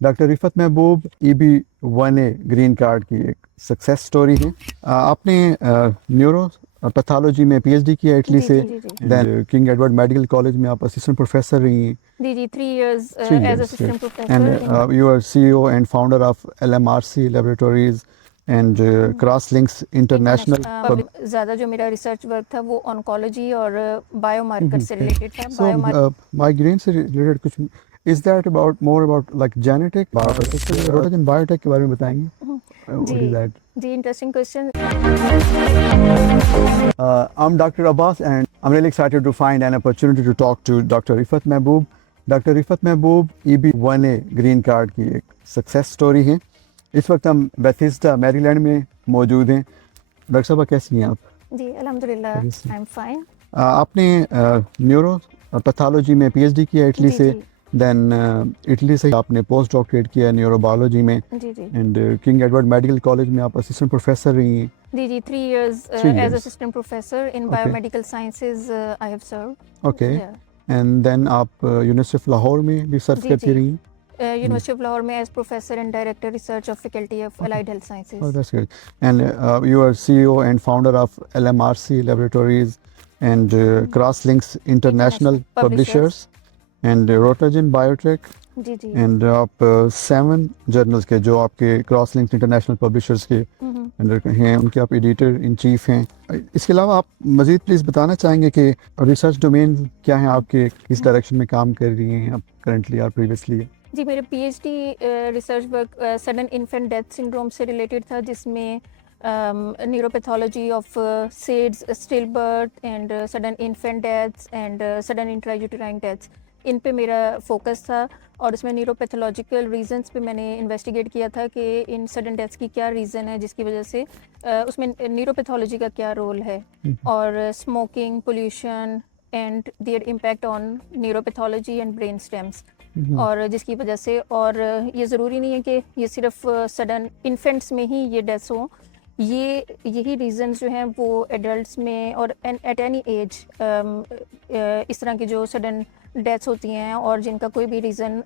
Doctor Rifat महबूब EB1A green card की एक success story है। आपने न्यूरो पैथोलॉजी में PhD किया इटली जी से। जी जी then King Edward Medical College में आप असिस्टेंट प्रोफेसर रही हैं। जी जी 3 years 3 as years assistant and professor in you are CEO and founder of LMRC Laboratories and Crosslinks International ज़्यादा जो मेरा रिसर्च वर्क था वो ऑन्कोलॉजी और बायोमार्कर से रिलेटेड था। So, माइग्रेन से रिलेटेड कुछ is that about more about like genetic Rotagen biotech के बारे में बताएंगे? What is that? जी interesting question. I'm Dr. Abbas and I'm really excited to find an opportunity to talk to Dr. Rifat Mahboob. Dr. Rifat Mahboob EB1A green card की एक success story है। इस वक्त हम बेथिस्डा मैरीलैंड में मौजूद हैं। डॉक्टर साहब कैसी हैं आप? जी अल्हम्दुलिल्लाह आई एम फाइन। आपने न्यूरो पैथोलॉजी में PhD किया इटली से। देन इटली से आपने पोस्ट डॉक्टरेट किया न्यूरोबायोलॉजी में जी जी and King Edward Medical College में आप असिस्टेंट प्रोफेसर रही हैं। जी जी 3 years as assistant professor in biomedical sciences I have served. Okay and then आप यूनिवर्सिटी ऑफ लाहौर में भी सर्व करती रही। यूनिवर्सिटी ऑफ लाहौर में as professor and director research of faculty of allied health sciences. Oh, that's good. And you are CEO and founder of LMRC Laboratories and Crosslinks International Publishers and Rotagen Biotech. जी जी and आप 7 journals के जो आपके Crosslinks international Publishers के under हैं उनके आप एडिटर इन चीफ हैं। इसके अलावा आप मज़ीद प्लीज़ बताना चाहेंगे कि रिसर्च डोमेन क्या है आपके, किस डायरेक्शन में काम कर रही हैं आप करंटली और प्रीवियसली? जी मेरे PhD research work sudden infant death syndrome से रिलेटेड था, जिसमें neuropathology of SIDS, stillbirth and sudden infant deaths and sudden intrauterine deaths, इन पे मेरा फोकस था। और इसमें न्यूरोपैथोलॉजिकल रीजंस पे मैंने इन्वेस्टिगेट किया था कि इन सडन डेथ्स की क्या रीज़न है, जिसकी वजह से उसमें न्यूरोपैथोलॉजी का क्या रोल है, और smoking, pollution and there impact on neuropathology and brain stems, और जिसकी वजह से, और ये ज़रूरी नहीं है कि ये सिर्फ सडन इन्फेंट्स में ही ये डेथ्स हों, यही रीज़न्स जो हैं वो एडल्ट्स में और एट एनी एज इस तरह की जो सडन डेथ्स होती हैं और जिनका कोई भी रीज़न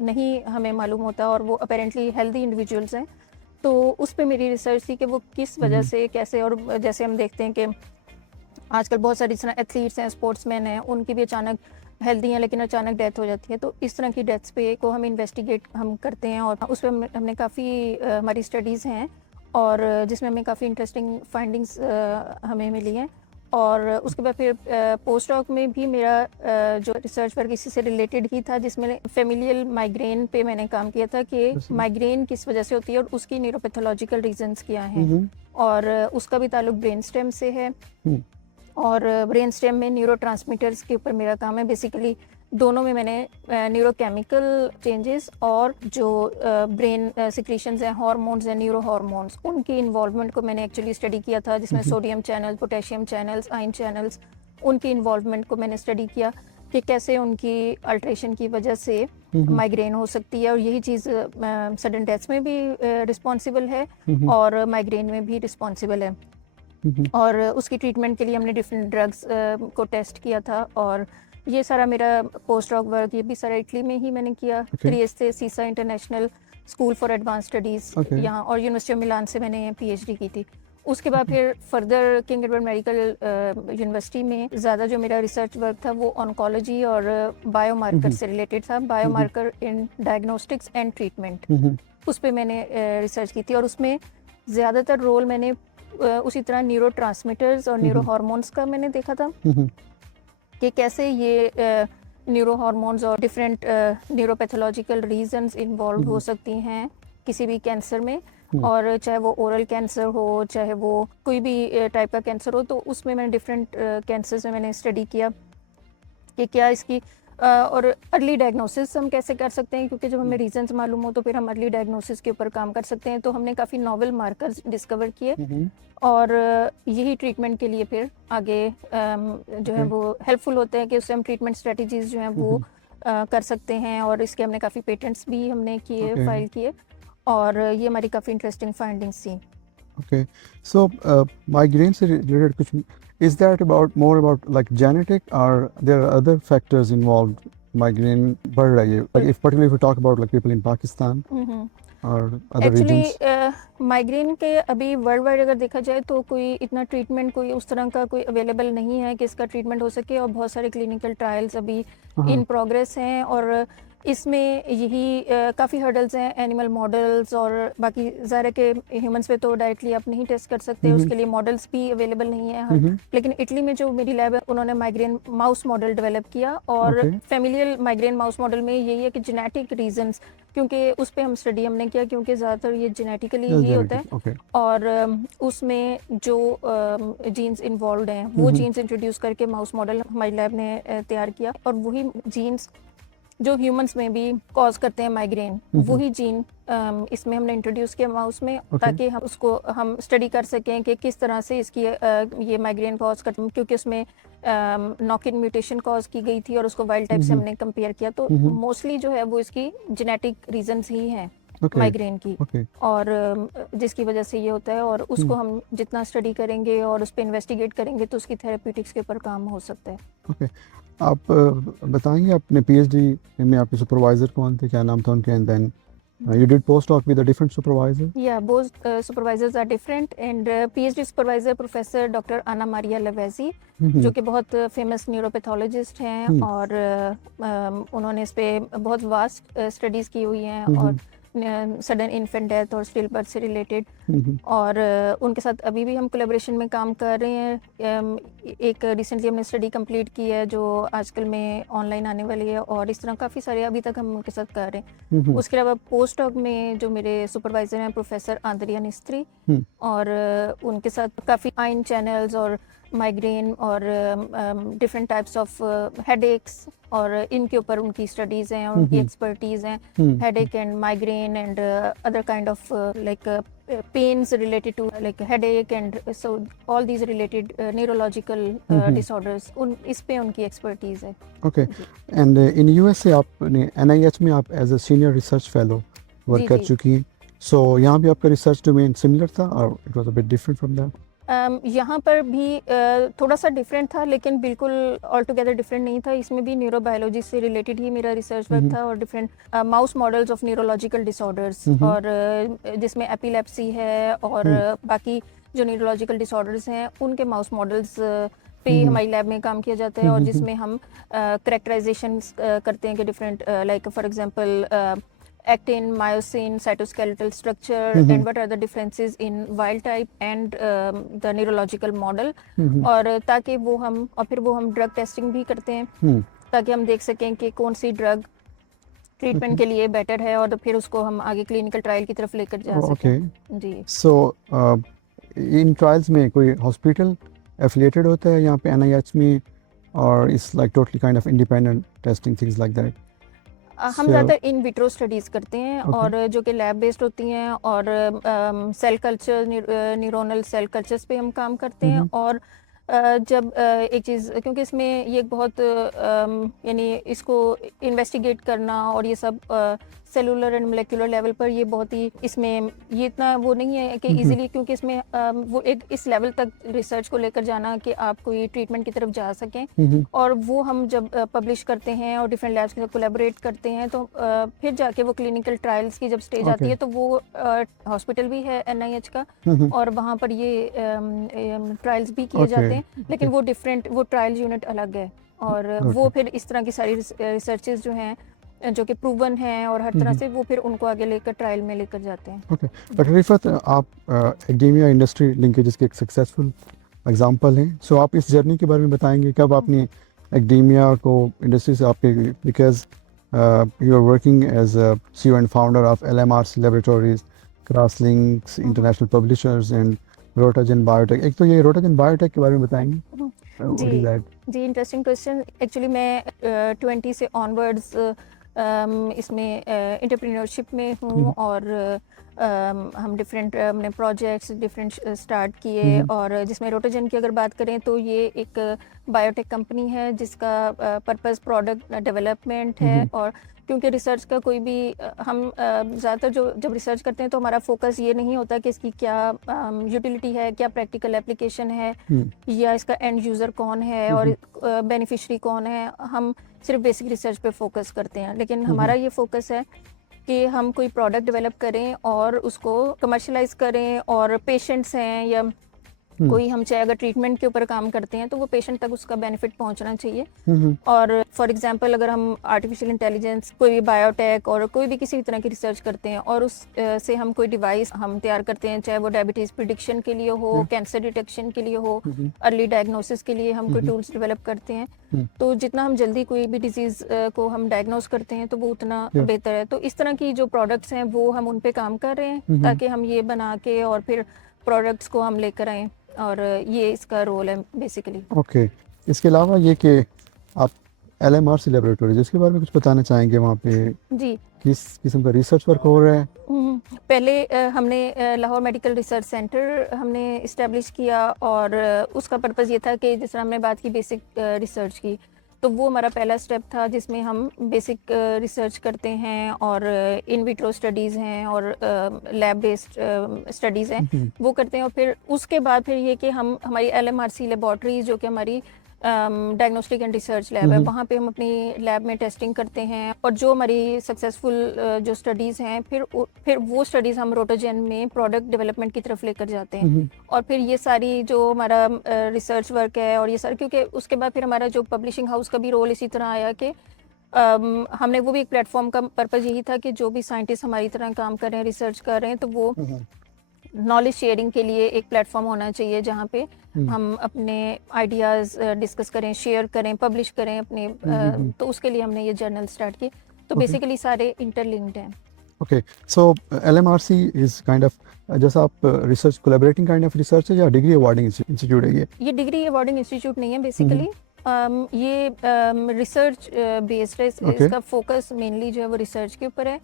नहीं हमें मालूम होता और वो अपेरेंटली हेल्दी इंडिविजुअल्स हैं, तो उस पर मेरी रिसर्च थी कि वो किस वजह से, कैसे, और जैसे हम देखते हैं कि आजकल बहुत सारी तरह एथलीट्स हैं, स्पोर्ट्समैन हैं, उनकी भी अचानक हेल्दी हैं लेकिन अचानक डेथ हो जाती है, तो इस तरह की डेथ्स पे को हम इन्वेस्टिगेट हम करते हैं, और उस पर हमने काफ़ी हमारी स्टडीज़ हैं और जिसमें हमें काफ़ी इंटरेस्टिंग फाइंडिंग्स हमें मिली हैं। और उसके बाद फिर पोस्ट डॉक में भी मेरा जो रिसर्च वर्क इसी से रिलेटेड ही था, जिसमें फेमिलियल माइग्रेन पे मैंने काम किया था कि माइग्रेन किस वजह से होती है और उसकी न्यूरोपैथोलॉजिकल रीजंस क्या हैं, और उसका भी ताल्लुक ब्रेन स्टेम से है। और ब्रेन स्टेम में न्यूरोट्रांसमीटर्स के ऊपर मेरा काम है। बेसिकली दोनों में मैंने न्यूरोकेमिकल चेंजेस और जो ब्रेन सिक्रीशंस हैं, हार्मोन्स हैं, न्यूरो हार्मोन्स, उनकी इन्वॉल्वमेंट को मैंने एक्चुअली स्टडी किया था, जिसमें sodium channel, potassium channels, ion channels, उनकी इन्वॉल्वमेंट को मैंने स्टडी किया कि कैसे उनकी अल्ट्रेशन की वजह से माइग्रेन हो सकती है, और यही चीज़ सडन डेथ्स में भी रिस्पॉन्सिबल है और माइग्रेन में भी रिस्पॉन्सिबल है। और उसकी ट्रीटमेंट के लिए हमने डिफरेंट ड्रग्स को टेस्ट किया था, और ये सारा मेरा पोस्ट डॉक वर्क ये भी सारा इटली में ही मैंने किया। क्रिएस से सीसा international school for advance studies यहाँ, और यूनिवर्सिटी ऑफ मिलान से मैंने PhD की थी। उसके बाद फिर further king Edward medical university में ज़्यादा जो मेरा रिसर्च वर्क था वो ऑन्कोलॉजी और बायोमार्कर से रिलेटेड था, biomarker in diagnostics and treatment, उस पर मैंने रिसर्च की थी। और उसमें ज़्यादातर रोल मैंने उसी तरह न्यूरो ट्रांसमीटर्स और न्यूरो हार्मोन्स का मैंने देखा था कि कैसे ये न्यूरो हार्मोन्स और डिफरेंट न्यूरोपैथोलॉजिकल रीजंस इन्वॉल्व हो सकती हैं किसी भी कैंसर में, और चाहे वो ओरल कैंसर हो, चाहे वो कोई भी टाइप का कैंसर हो, तो उसमें मैंने डिफरेंट कैंसर्स में मैंने स्टडी किया कि क्या इसकी और अर्ली डायग्नोसिस हम कैसे कर सकते हैं, क्योंकि जब हमें रीजंस मालूम हो तो फिर हम अर्ली डायग्नोसिस के ऊपर काम कर सकते हैं। तो हमने काफ़ी नॉवल मार्कर्स डिस्कवर किए, और यही ट्रीटमेंट के लिए फिर आगे जो है वो हेल्पफुल होते हैं कि उससे हम ट्रीटमेंट स्ट्रेटजीज जो हैं वो कर सकते हैं, और इसके हमने काफ़ी पेटेंट्स भी हमने किए, फाइल किए, और ये हमारी काफ़ी इंटरेस्टिंग फाइंडिंग्स थी। ओके, सो माइग्रेन से रिलेटेड कुछ is that about more about like genetic or there are other factors involved migraine बढ़ रही है, like if particularly if we talk about like people in Pakistan or other actually regions? Migraine के अभी world wide अगर देखा जाए तो कोई इतना ट्रीटमेंट कोई उस तरह का कोई अवेलेबल नहीं है कि इसका ट्रीटमेंट हो सके, और बहुत सारे क्लिनिकल ट्रायल्स अभी इन प्रोग्रेस हैं, और इसमें यही काफ़ी हर्डल्स हैं, एनिमल मॉडल्स और बाकी ज़ाहिर है कि ह्यूमंस पे तो डायरेक्टली आप नहीं टेस्ट कर सकते, उसके लिए मॉडल्स भी अवेलेबल नहीं है हर, लेकिन इटली में जो मेरी लैब है उन्होंने माइग्रेन माउस मॉडल डेवलप किया, और फेमिलियल माइग्रेन माउस मॉडल में यही है कि जेनेटिक रीजंस, क्योंकि उस पर हम स्टडी हमने किया क्योंकि ज़्यादातर ये जेनेटिकली ही होता है, और उसमें जो जीन्स इन्वॉल्व हैं वो जीन्स इंट्रोड्यूस करके माउस मॉडल हमारी लैब ने तैयार किया, और वही जीन्स जो ह्यूमंस में भी कॉज करते हैं माइग्रेन, वही जीन इसमें हमने इंट्रोड्यूस किया माउस में, ताकि हम उसको हम स्टडी कर सकें कि किस तरह से इसकी ये माइग्रेन कॉज करते हैं, क्योंकि उसमें नॉक इन म्यूटेशन कॉज की गई थी और उसको वाइल्ड टाइप से हमने कंपेयर किया, तो मोस्टली जो है वो इसकी जेनेटिक रीजंस ही हैं माइग्रेन की, और जिसकी वजह से ये होता है, और उसको हम जितना स्टडी करेंगे और उस पर इन्वेस्टिगेट करेंगे तो उसकी थेरेप्यूटिक्स के ऊपर काम हो सकता है। आप बताएंगे अपने पीएचडी में आपके सुपरवाइजर कौन थे, क्या नाम था उनके, and then you did postdoc with a different supervisor? Yeah, both supervisors are different, and PhD supervisor Professor Dr. Anna Maria Lavezzi, जो कि बहुत फेमस न्यूरोपैथोलॉजिस्ट हैं, और उन्होंने इस पे बहुत वास्ट स्टडीज़ की हुई हैं, और सडन इन्फेंट डेथ और स्टिल बर्थ से रिलेटेड, और उनके साथ अभी भी हम कोलैबोरेशन में काम कर रहे हैं। एक रिसेंटली हमने स्टडी कंप्लीट की है जो आजकल में ऑनलाइन आने वाली है, और इस तरह काफ़ी सारे अभी तक हम उनके साथ कर रहे हैं। उसके अलावा पोस्ट डॉक में जो मेरे सुपरवाइजर हैं प्रोफेसर आंद्रिया निस्त्री, और उनके साथ काफ़ी आइन चैनल्स और माइग्रेन और डिफरेंट टाइप्स ऑफ हेडेक्स, और इनके ऊपर उनकी स्टडीज़ हैं और उनकी एक्सपर्टीज़ हैं, headache and migraine and other kind of like pains related to like headache, and so all these related neurological disorders, उन इस पे उनकी एक्सपर्टीज है। ओके, एंड इन यूएसए आपने एनआईएच में आप as a senior research fellow work कर चुकी हैं, सो यहाँ भी आपका रिसर्च डोमेन सिमिलर था और it was a bit different from that? यहाँ पर भी थोड़ा सा डिफरेंट था, लेकिन बिल्कुल ऑल टुगेदर डिफरेंट नहीं था। इसमें भी न्यूरोबायोलॉजी से रिलेटेड ही मेरा रिसर्च वर्क था, और different mouse models of neurological disorders, और जिसमें एपिलेप्सी है और बाकी जो न्यूरोलॉजिकल डिसऑर्डर्स हैं उनके माउस मॉडल्स पे हमारी लैब में काम किया जाता है, और जिसमें हम करेक्टराइजेशन करते हैं कि different like for example actin, myosin, cytoskeletal structure, and what are the differences in wild type and the neurological model, और ताकि वो हम और फिर वो हम ड्रग टेस्टिंग भी करते हैं, ताकि हम देख सकें कि कौन सी ड्रग ट्रीटमेंट के लिए बेटर है, और फिर उसको हम आगे क्लिनिकल ट्रायल की तरफ लेकर जा सकें। जी, सो इन ट्रायल्स में कोई हॉस्पिटल एफिलिएटेड होता है यहाँ पे एनआईएच में, और it's like totally kind of independent testing things like that? हम ज़्यादातर इन विट्रो स्टडीज़ करते हैं, और जो कि लैब बेस्ड होती हैं, और cell culture, neuronal cell cultures पे हम काम करते हैं, और जब एक चीज़, क्योंकि इसमें ये बहुत यानी इसको इन्वेस्टिगेट करना और ये सब सेलुलर एंड मोलेकुलर लेवल पर ये बहुत ही, इसमें ये इतना वो नहीं है कि इजीली, क्योंकि इसमें वो एक इस लेवल तक रिसर्च को लेकर जाना कि आप कोई ट्रीटमेंट की तरफ जा सकें, और वो हम जब पब्लिश करते हैं और डिफरेंट लैब्स के साथ कोलैबोरेट करते हैं, तो फिर जाके वो क्लिनिकल ट्रायल्स की जब स्टेज आती है, तो वो हॉस्पिटल भी है एनआईएच का, और वहाँ पर ये ट्रायल्स भी किए जाते हैं, लेकिन वो डिफरेंट, वो ट्रायल यूनिट अलग है, और वो फिर इस तरह की सारी रिसर्चेज जो हैं जो कि प्रूवन हैं और हर तरह से, वो फिर उनको आगे लेकर ट्रायल में लेकर जाते हैं। ओके, बट रिफत आप एकेडेमिया इंडस्ट्री लिंकेजेस के एक सक्सेसफुल एग्जांपल हैं, सो आप इस जर्नी के बारे में बताएंगे, कब आपने एकेडेमिया को इंडस्ट्री से आपके, because you are working as a CEO and founder of LMRC laboratories, crosslinks international publishers and Rotagen biotech. एक तो ये रोटाजन बायोटेक के बारे में बताएंगे? जी, इंटरेस्टिंग क्वेश्चन। एक्चुअली मैं 20 से ऑनवर्ड्स इसमें एंटरप्रेन्योरशिप में हूँ, और हम डिफरेंट हमने प्रोजेक्ट्स डिफरेंट स्टार्ट किए, और जिसमें रोटाजन की अगर बात करें तो ये एक बायोटेक कंपनी है जिसका पर्पस प्रोडक्ट डेवलपमेंट है, और क्योंकि रिसर्च का कोई भी हम ज़्यादातर जो जब रिसर्च करते हैं तो हमारा फोकस ये नहीं होता कि इसकी क्या यूटिलिटी है, क्या प्रैक्टिकल एप्लीकेशन है, या इसका एंड यूज़र कौन है और बेनिफिशरी कौन है। हम सिर्फ बेसिक रिसर्च पे फोकस करते हैं, लेकिन हमारा ये फोकस है कि हम कोई प्रोडक्ट डेवलप करें और उसको कमर्शलाइज करें, और पेशेंट्स हैं या कोई हम चाहे अगर ट्रीटमेंट के ऊपर काम करते हैं तो वो पेशेंट तक उसका बेनिफिट पहुंचना चाहिए। और फॉर एग्जांपल अगर हम आर्टिफिशियल इंटेलिजेंस, कोई भी बायोटेक और कोई भी किसी भी तरह की रिसर्च करते हैं और उस से हम कोई डिवाइस हम तैयार करते हैं, चाहे वो डायबिटीज़ प्रिडिक्शन के लिए हो, कैंसर डिटेक्शन के लिए हो, अर्ली डायग्नोसिस के लिए हम कोई टूल्स डेवलप करते हैं, तो जितना हम जल्दी कोई भी डिजीज़ को हम डायग्नोस करते हैं तो वो उतना बेहतर है। तो इस तरह की जो प्रोडक्ट्स हैं वो हम उन पे काम कर रहे हैं ताकि हम ये बना के और फिर प्रोडक्ट्स को हम लेकर आएँ, और ये इसका रोल है बेसिकली। ओके, इसके अलावा ये कि आप LMRC लेबोरेटरी जिसके बारे में कुछ बताना चाहेंगे, वहाँ पे जी, किस किस्म का रिसर्च वर्क हो रहा है? पहले हमने लाहौर मेडिकल रिसर्च सेंटर हमने इस्टेब्लिश किया, और उसका पर्पज़ ये था कि जिस तरह हमने बात की बेसिक रिसर्च की, तो वो हमारा पहला स्टेप था जिसमें हम बेसिक रिसर्च करते हैं और इन विट्रो स्टडीज़ हैं और लैब बेस्ड स्टडीज़ हैं वो करते हैं। और फिर उसके बाद फिर ये कि हम हमारी LMRC लेबॉर्ट्री जो कि हमारी डायग्नोस्टिक एंड रिसर्च लैब है, वहाँ पे हम अपनी लैब में टेस्टिंग करते हैं, और जो हमारी सक्सेसफुल जो स्टडीज़ हैं फिर वो स्टडीज़ हम रोटोजेन में प्रोडक्ट डेवलपमेंट की तरफ लेकर जाते हैं। और फिर ये सारी जो हमारा रिसर्च वर्क है और ये सारी, क्योंकि उसके बाद फिर हमारा जो पब्लिशिंग हाउस का भी रोल इसी तरह आया कि हमने वो भी एक प्लेटफॉर्म का पर्पज़ यही था कि जो भी साइंटिस्ट हमारी तरह काम कर रहे हैं, रिसर्च कर रहे हैं, तो वो नॉलेज शेयरिंग के लिए एक प्लेटफॉर्म होना चाहिए जहाँ पे हम अपने आइडियाज़ डिस्कस करें, शेयर करें, पब्लिश करें अपने तो उसके लिए हमने ये जर्नल स्टार्ट की। तो बेसिकली सारे इंटरलिंक्ड हैं। Okay, so LMRC is kind of, जैसा आप research collaborating kind of research है या डिग्री अवार्डिंग इंस्टीट्यूट है ये डिग्री अवार्डिंग इंस्टीट्यूट नहीं है बेसिकली। ये रिसर्च बेस्ड है, इसका फोकस मेनली जो है वो रिसर्च के ऊपर है,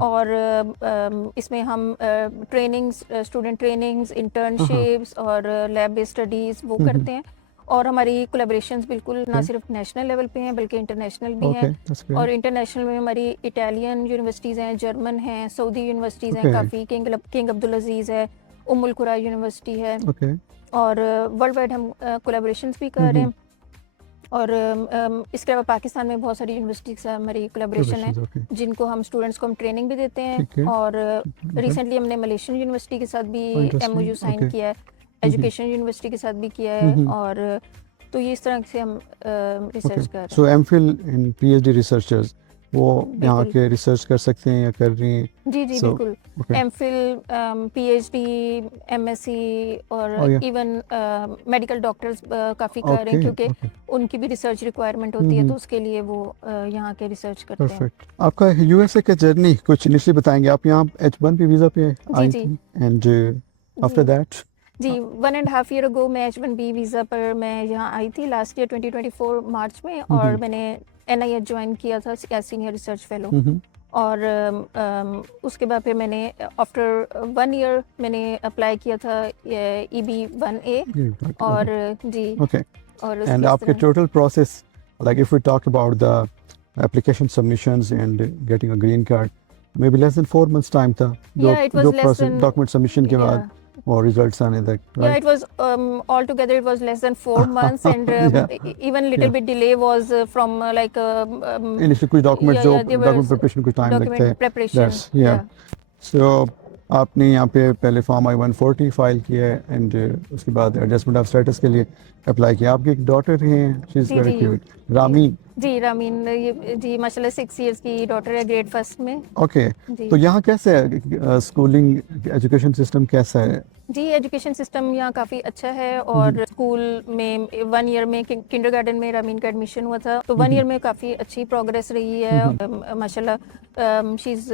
और इसमें हम ट्रेनिंग्स, स्टूडेंट ट्रेनिंग्स, इंटर्नशिप्स और लैब बेस्ड स्टडीज़ वो करते हैं। और हमारी कोलैबोरेशंस बिल्कुल ना सिर्फ नेशनल लेवल पे हैं बल्कि इंटरनेशनल भी हैं। और इंटरनेशनल में हमारी इटालियन यूनिवर्सिटीज़ हैं, जर्मन हैं, सऊदी यूनिवर्सिटीज़ हैं काफ़ी, किंग अब्दुल अजीज़ है, उम्मुल कुरा यूनिवर्सिटी है, और वर्ल्ड वाइड हम कोलैबोरेशंस भी कर रहे हैं। और इसके अलावा पाकिस्तान में बहुत सारी यूनिवर्सिटी से हमारी कोलैबोरेशन है जिनको हम स्टूडेंट्स को हम ट्रेनिंग भी देते हैं। और रिसेंटली हमने मलेशियन यूनिवर्सिटी के साथ भी MOU साइन किया है, एजुकेशन यूनिवर्सिटी के साथ भी किया है, और तो ये इस तरह से हम रिसर्च कर रहे हैं। सो MPhil इन PhD रिसर्चर्स वो यहाँ के रिसर्च कर सकते हैं या कर रही हैं? जी बिल्कुल, MPhil, PhD, MSc और इवन मेडिकल डॉक्टर्स काफ़ी कर रहे हैं क्योंकि उनकी भी रिसर्च रिक्वायरमेंट होती है, तो उसके लिए वो यहाँ के रिसर्च करते हैं। आपका USA का जर्नी कुछ इनिशियली बताएंगे? आप यहाँ H1B वीज़ा पे आई थी, एंड आफ्टर दैट? जी, 1.5 ईयर अगो मैं H1B वीज़ा पर मैं यहाँ आई थी लास्ट ईयर 2024 मार्च में, और मैंने NIH ज्वाइन किया था एज सीनियर रिसर्च फेलो। और उसके बाद फिर मैंने आफ्टर 1 ईयर मैंने अप्लाई किया था EB-1A। और जी, और एंड आपके total process, like if we talk about the application submissions and getting a green card, maybe less than 4 months time था जो डॉक्यूमेंट सबमिशन के बाद और रिजल्ट्स आने तक, right? Yeah, it was altogether it was less than 4 months, and even little bit delay was from like initially कुछ document जो document preparation कुछ टाइम लगता है, preparation. So आपने यहाँ पे पहले फॉर्म I-140 फाइल किया है, एंड उसके बाद एडजस्टमेंट ऑफ स्टेटस के लिए अप्लाई किया। आपकी एक डॉटर हैं, she is very cute, Rameen. जी, रामीन, ये जी माशाल्लाह 6 इयर्स की डॉटर है, ग्रेड 1 में। ओके, तो यहाँ कैसे है स्कूलिंग, एजुकेशन सिस्टम कैसा है? जी, एजुकेशन सिस्टम यहाँ काफ़ी अच्छा है, और स्कूल में 1 ईयर में किंडरगार्टन में रामीन का एडमिशन हुआ था, तो 1 ईयर में काफ़ी अच्छी प्रोग्रेस रही है माशाल्लाह। शी इज़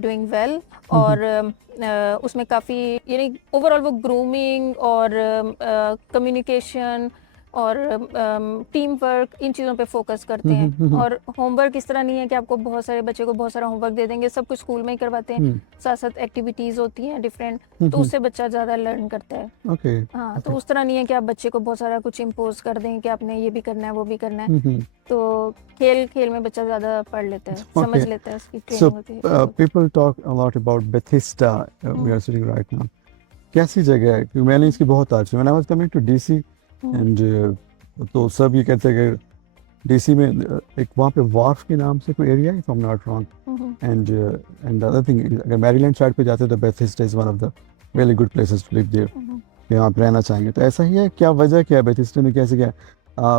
डूइंग वेल, और उसमें काफ़ी यानी ओवरऑल वो ग्रूमिंग और कम्युनिकेशन और टीम वर्क, इन चीज़ों पे फोकस करते हैं। और होमवर्क इस तरह नहीं है कि आपको बहुत सारे बच्चे को बहुत सारा होमवर्क दे देंगे, सब कुछ स्कूल में ही करवाते हैं, साथ साथ एक्टिविटीज़ होती हैं डिफरेंट, तो उससे बच्चा ज़्यादा लर्न करता है। ओके। हाँ, तो उस तरह नहीं है कि आप बच्चे को बहुत सारा कुछ इम्पोज कर दें कि आपने ये भी करना है वो भी करना है। तो खेल खेल में बच्चा ज़्यादा पढ़ लेता है, समझ लेता है, उसकी So ट्रेनिंग होती है। people talk a lot about Bethesda. We are sitting right now. कैसी जगह है? क्योंकि मैंने इसकी बहुत तारीफ सुनी। When I was coming to DC and तो सब ये कहते हैं कि DC में एक वहाँ पे वार्फ के नाम से कोई एरिया है, if I'm not wrong. And the other thing, अगर मैरीलैंड साइड पे जाते हो तो Bethesda is one of the really good places to live there. यहाँ पे रहना चाहेंगे। तो ऐसा ही है, क्या वजह क्या है Bethesda में, कैसे क्या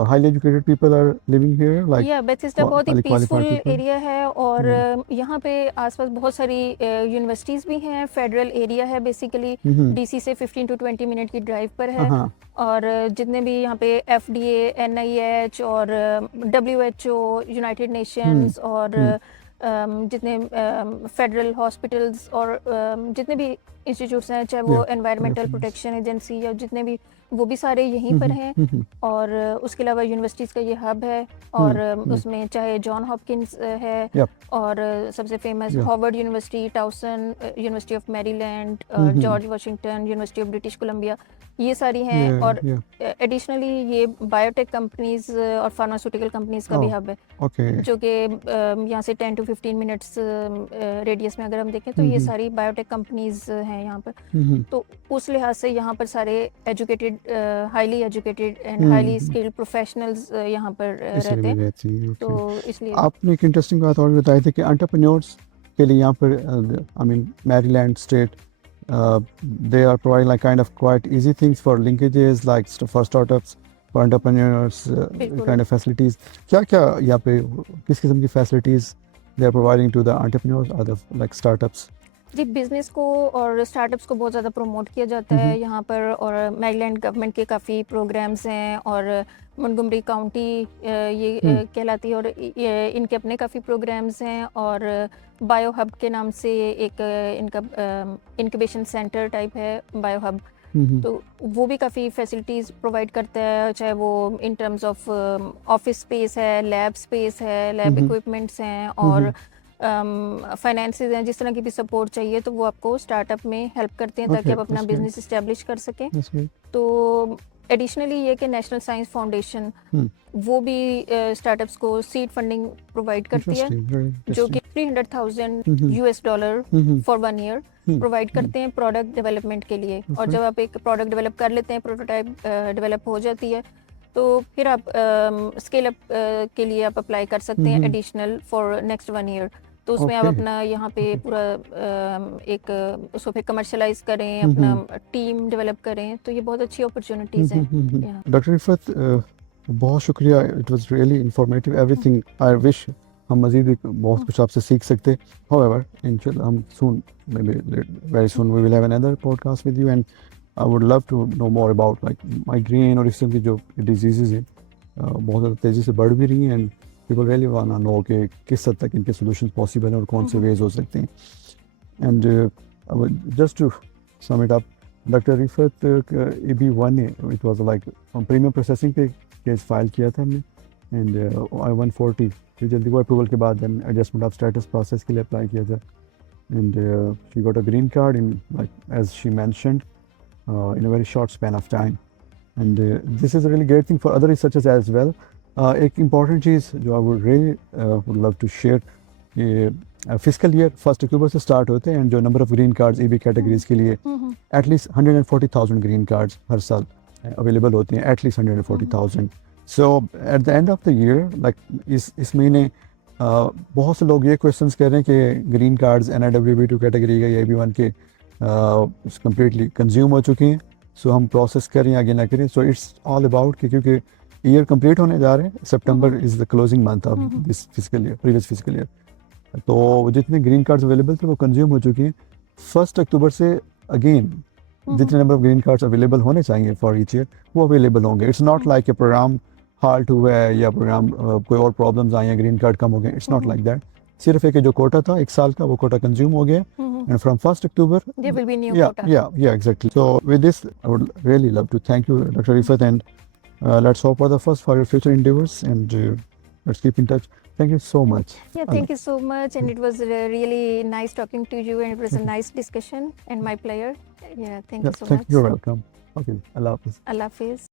highly educated people are living here, like Bethesda बहुत ही highly peaceful qualified people? Area है और यहाँ पे आसपास बहुत सारी यूनिवर्सिटीज़ भी हैं। फेडरल एरिया है बेसिकली, DC से 15 to 20 मिनट की ड्राइव पर है। और जितने भी यहाँ पे FDA, NIH और WHO, यूनाइटेड नेशंस और जितने फेडरल हॉस्पिटल्स और जितने भी इंस्टीट्यूट्स हैं, चाहे वो एनवायरमेंटल प्रोटेक्शन एजेंसी या जितने भी, वो भी सारे यहीं पर हैं। और उसके अलावा यूनिवर्सिटीज़ का ये हब है और उसमें चाहे जॉन हॉपकिंस है और सबसे famous Harvard University, Towson University of Maryland, George Washington University of British Columbia, ये सारी हैं। और एडिशनली ये बायोटेक कंपनीज और फार्मास्यूटिकल कंपनीज का भी हब है, जो कि यहाँ से 10 to 15 मिनट्स रेडियस में अगर हम देखें तो ये सारी बायोटेक कंपनीज हैं यहाँ पर। तो उस लिहाज से यहाँ पर सारे educated, highly educated and highly skilled professionals यहाँ पर रहते हैं। तो इसलिए आपने एक इंटरेस्टिंग बात और बताई थी कि एंटरप्रेन्योर्स के लिए यहाँ पर I mean Maryland state they are providing like kind of quite easy things for linkages, like for startups, for entrepreneurs, kind of facilities. क्या यहाँ पे किस किस्म की facilities they are providing to the entrepreneurs or the like startups? जी, business को और startups को बहुत ज़्यादा प्रमोट किया जाता है यहाँ पर। और मैरीलैंड गवर्नमेंट के काफ़ी प्रोग्राम्स हैं और मोंटगोमरी काउंटी ये कहलाती है और इनके अपने काफ़ी प्रोग्राम्स हैं। और बायो हब के नाम से एक इनका इनक्यूबेशन सेंटर टाइप है बायो हब, तो वो भी काफ़ी फैसिलिटीज़ प्रोवाइड करता है, चाहे वो in terms of office space है, लैब स्पेस है, लैब इक्विपमेंट्स हैं और फाइनेंसेस हैं। जिस तरह की भी सपोर्ट चाहिए तो वो आपको स्टार्टअप में हेल्प करते हैं ताकि आप अपना बिजनेस इस्टेब्लिश कर सकें। तो एडिशनली ये कि नेशनल साइंस फाउंडेशन वो भी स्टार्टअप्स को सीड फंडिंग प्रोवाइड करती है, जो कि $300,000 फॉर 1 ईयर प्रोवाइड करते हैं प्रोडक्ट डेवलपमेंट के लिए। और जब आप एक प्रोडक्ट डेवलप कर लेते हैं, प्रोटोटाइप डेवलप हो जाती है, तो फिर आप स्केल अप के लिए आप अप्लाई कर सकते हैं एडिशनल फॉर नेक्स्ट 1 ईयर। तो उसमें आप अपना यहाँ पे पूरा एक उसको फिर कमर्शलाइज करें, अपना टीम डेवलप करें, तो ये बहुत अच्छी अपॉर्चुनिटीज़ हैं। डॉक्टर रिफत, बहुत शुक्रिया, it was really informative everything. I wish हम मज़ीद बहुत कुछ आपसे सीख सकते। हाउएवर इंशाल्लाह हम सून, maybe very soon we will have another podcast with you and I would love to know more about like migraine और इस तरह की जो diseases हैं बहुत ज़्यादा तेज़ी से बढ़ भी रही हैं and people really wanna know कि किस हद तक इनके solutions possible हैं और कौन से ways हो सकते हैं। And just to sum it up, Dr. Rifat, AB1 it was like premium processing पे केस फाइल किया था हमने and I-140 फिर जल्दी वो अप्रूवल के बाद then adjustment of status process के लिए अप्लाई किया था and she got a green card in like as she mentioned in a very short span of time and this is a really great thing for other researchers as well. एक important चीज़ जो I would really would love to share, ये fiscal year 1 अक्टूबर से start होते हैं and जो number of green cards EB categories के लिए at least 140,000 green cards हर साल available होते हैं, at least 140,000. So at the end of the year, like इस महीने बहुत से लोग ये क्वेश्चंस कर रहे हैं कि ग्रीन कार्ड्स NIWB2 कैटेगरी या AB1 के कम्प्लीटली कंज्यूम हो चुके हैं, सो हम प्रोसेस करें आगे ना करें। सो इट्स ऑल अबाउट कि क्योंकि ईयर कंप्लीट होने जा रहे हैं, September is the closing month of this fiscal year, previous fiscal year, तो जितने ग्रीन कार्ड्स अवेलेबल थे वो कंज्यूम हो चुके हैं। 1 अक्टूबर से अगेन जितने number of green cards available होने चाहिए फॉर ईच ईयर वो अवेलेबल होंगे। It's not like a programme halt हुआ है या प्रोग्राम कोई और प्रॉब्लम्स आई हैं, ग्रीन कार्ड कम हो गए, इट्स नॉट लाइक दैट। सिर्फ एक जो कोटा था 1 साल का, वो कोटा कंज्यूम हो गया and from 1 October there will be new yeah quota. yeah exactly. So with this I would really love to thank you Dr. Rifat and let's hope for the first for your future endeavors, and let's keep in touch. Thank you so much. Yeah, thank you so much, and it was really nice talking to you, and it was a nice discussion, and my pleasure. Yeah, thank you so Thank much. you. You're welcome. Okay, Allah Hafiz. Allah Hafiz.